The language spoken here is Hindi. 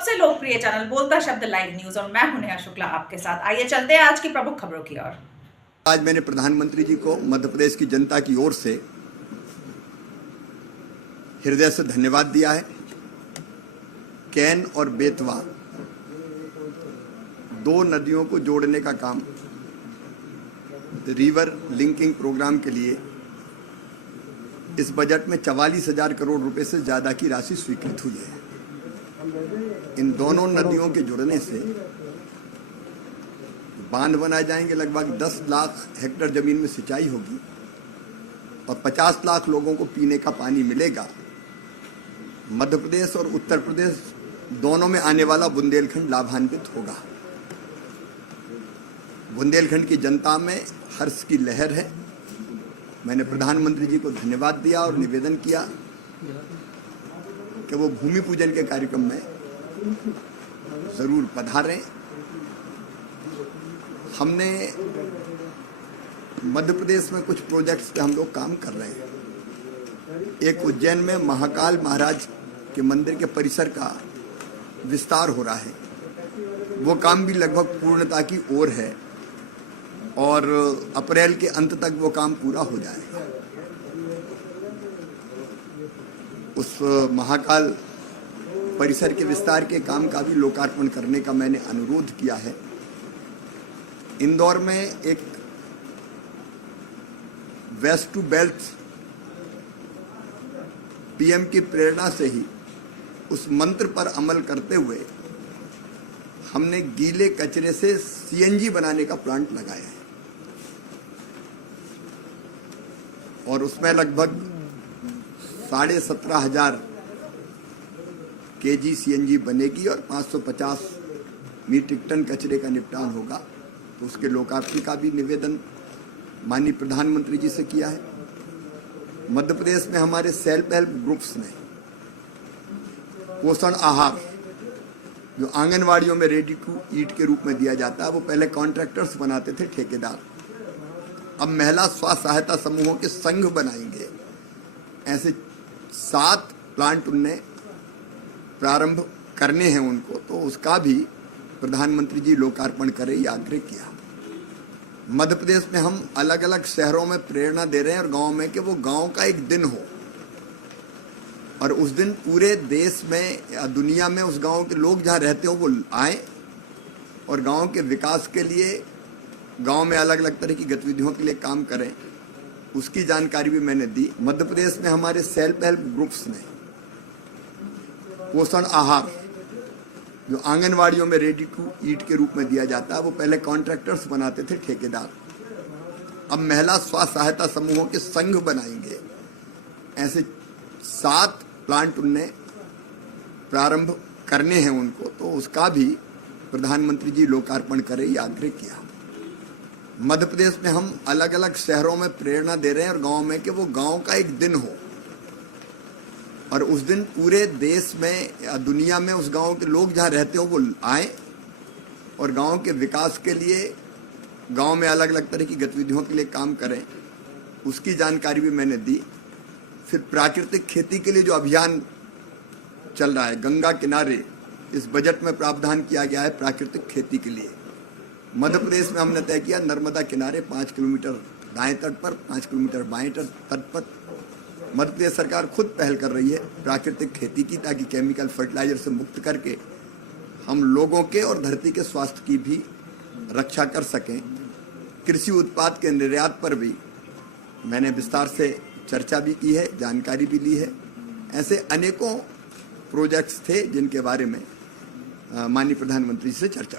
सबसे लोकप्रिय चैनल बोलता शब्द लाइव न्यूज और मैं हूं नेहा शुक्ला आपके साथ। आइए चलते हैं आज की प्रमुख खबरों की ओर। आज मैंने प्रधानमंत्री जी को मध्य प्रदेश की जनता की ओर से हृदय से धन्यवाद दिया है। कैन और बेतवा दो नदियों को जोड़ने का काम रिवर लिंकिंग प्रोग्राम के लिए इस बजट में 44,000 करोड़ रुपए से ज्यादा की राशि स्वीकृत हुई है। इन दोनों नदियों के जुड़ने से बांध बनाए जाएंगे, लगभग 10 लाख हेक्टेयर जमीन में सिंचाई होगी और 50 लाख लोगों को पीने का पानी मिलेगा। मध्य प्रदेश और उत्तर प्रदेश दोनों में आने वाला बुंदेलखंड लाभान्वित होगा। बुंदेलखंड की जनता में हर्ष की लहर है। मैंने प्रधानमंत्री जी को धन्यवाद दिया और निवेदन किया कि वो भूमि पूजन के कार्यक्रम में जरूर पधारें। हमने मध्य प्रदेश में कुछ प्रोजेक्ट्स पे हम लोग काम कर रहे हैं। एक उज्जैन में महाकाल महाराज के मंदिर के परिसर का विस्तार हो रहा है। वो काम भी लगभग पूर्णता की ओर है और अप्रैल के अंत तक वो काम पूरा हो जाएगा। उस महाकाल परिसर के विस्तार के काम का भी लोकार्पण करने का मैंने अनुरोध किया है। इंदौर में एक वेस्ट टू बेल्ट पीएम की प्रेरणा से ही उस मंत्र पर अमल करते हुए हमने गीले कचरे से सीएनजी बनाने का प्लांट लगाया है और उसमें लगभग 17,500 केजी सीएनजी बनेगी और 550 मीट्रिक टन कचरे का निपटान होगा। तो उसके लोकार्पण का भी निवेदन माननीय प्रधानमंत्री जी से किया है। मध्य प्रदेश में हमारे सेल्फ हेल्प ग्रुप्स ने पोषण आहार जो आंगनवाड़ियों में रेडी टू ईट के रूप में दिया जाता है, वो पहले कॉन्ट्रैक्टर्स बनाते थे, ठेकेदार। अब महिला स्वास्थ्य सहायता समूहों के संघ बनाएंगे। ऐसे 7 प्लांट उनने प्रारंभ करने हैं उनको, तो उसका भी प्रधानमंत्री जी लोकार्पण करें ये आग्रह किया। मध्य प्रदेश में हम अलग अलग शहरों में प्रेरणा दे रहे हैं और गांव में कि वो गांव का एक दिन हो और उस दिन पूरे देश में या दुनिया में उस गांव के लोग जहां रहते हो वो आए और गांव के विकास के लिए गांव में अलग अलग तरह की गतिविधियों के लिए काम करें। उसकी जानकारी भी मैंने दी। मध्य प्रदेश में हमारे सेल्फ हेल्प ग्रुप्स ने पोषण आहार जो आंगनवाड़ियों में रेडी टू ईट के रूप में दिया जाता है, वो पहले कॉन्ट्रैक्टर्स बनाते थे, ठेकेदार। अब महिला स्वास्थ्य सहायता समूहों के संघ बनाएंगे। ऐसे 7 प्लांट उनने प्रारंभ करने हैं उनको, तो उसका भी प्रधानमंत्री जी लोकार्पण करें ये आग्रह किया। मध्य प्रदेश में हम अलग अलग शहरों में प्रेरणा दे रहे हैं और गांव में कि वो गांव का एक दिन हो और उस दिन पूरे देश में या दुनिया में उस गांव के लोग जहां रहते हो वो आए और गांव के विकास के लिए गांव में अलग अलग तरह की गतिविधियों के लिए काम करें। उसकी जानकारी भी मैंने दी। फिर प्राकृतिक खेती के लिए जो अभियान चल रहा है गंगा किनारे, इस बजट में प्रावधान किया गया है प्राकृतिक खेती के लिए। मध्य प्रदेश में हमने तय किया नर्मदा किनारे 5 किलोमीटर दाएं तट पर, 5 किलोमीटर बाएं तट पर मध्य प्रदेश सरकार खुद पहल कर रही है प्राकृतिक खेती की, ताकि केमिकल फर्टिलाइजर से मुक्त करके हम लोगों के और धरती के स्वास्थ्य की भी रक्षा कर सकें। कृषि उत्पाद के निर्यात पर भी मैंने विस्तार से चर्चा भी की है, जानकारी भी ली है। ऐसे अनेकों प्रोजेक्ट्स थे जिनके बारे में माननीय प्रधानमंत्री से चर्चा हुई।